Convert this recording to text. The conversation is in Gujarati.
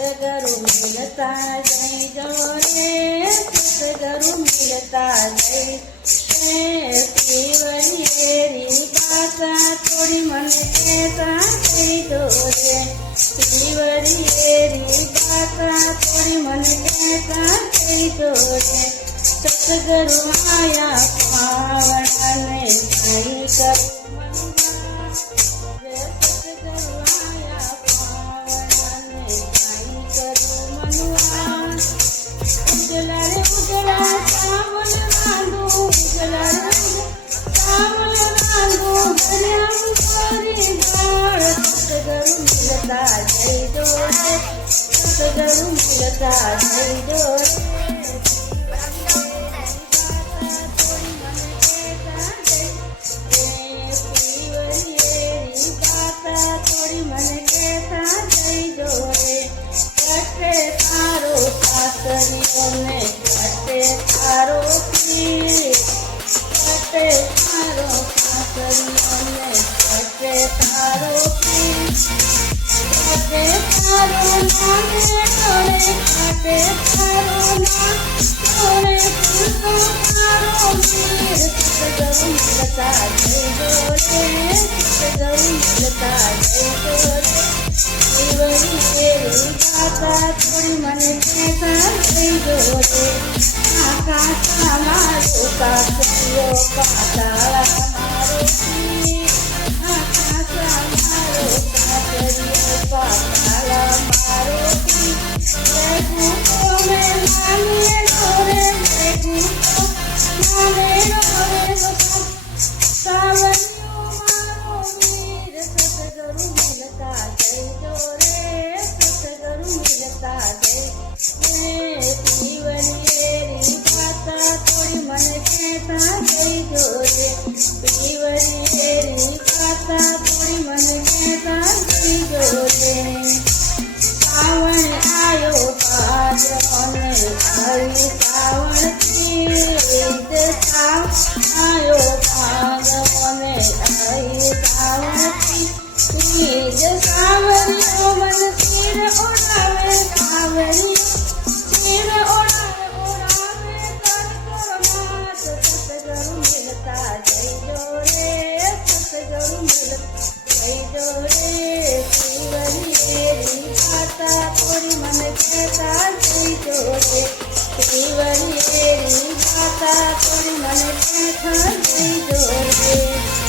સતગુરુ મિલતા જઈજો રે, સતગુરુ મિલતા જઈશે વરિયેરી ભાષા થોડી મને કહેતા જઈજો રે, વરિયેરી ભાષા થોડી મને કહેતા જઈજો રે, સતગુરુ આયા પાવનને નહીં કરું સતગુરુ મિલતા જઈજો થોડી મને કહેતા જઈજો રે, કટે તારો પાસરીઓને કટે તારો પીર, કટે તારો પાસરીઓને કટે તારો પીર, કટે તારો નામે ડોળે, કટે તારો નામ ડોળે, પૂરતો તારો વીર, સતગુરુ મિલતા જઈજો રે, સતગુરુ મિલતા જઈજો રે, વરિયેરી ભાષા થોડી મને કહેતા જઈજો રે, આકાશા મારો કાકરિયો પાતાળા મારો પીર, આકાશા મારો કાકરિયો પાતાળા મારો પીર, મેઘું તો મેં માને ડોરે, મેઘું તો માને ડોરે, સાવરિયો મારો વીર, સતગુરુ મિલતા જઈજો રે, સતગુરુ મિલતા જઈજો રે, વરિયેરી ભાષા થોડી મને કહેતા જઈજો રે, વરિયેરી ભાષા થોડી મને કહેતા જઈજો રે, શ્રાવણ આયો ભાદરવને આવી શ્રાવણથી, આયો ભાદરવને આવી શ્રાવણથી, સાવરિયો મન શિર ઓઢાવે, સાવરિયો શિર ઓઢાવે ઓઢાવે તરતરમાં, સતગુરુ મિલતા જઈજો રે, સતગુરુ મિલતા જઈજો રે, વરિયેરી ભાષા થોડી મને કહેતા જઈજો રે, વરિયેરી ભાષા થોડી મને કહેતા જઈજો રે.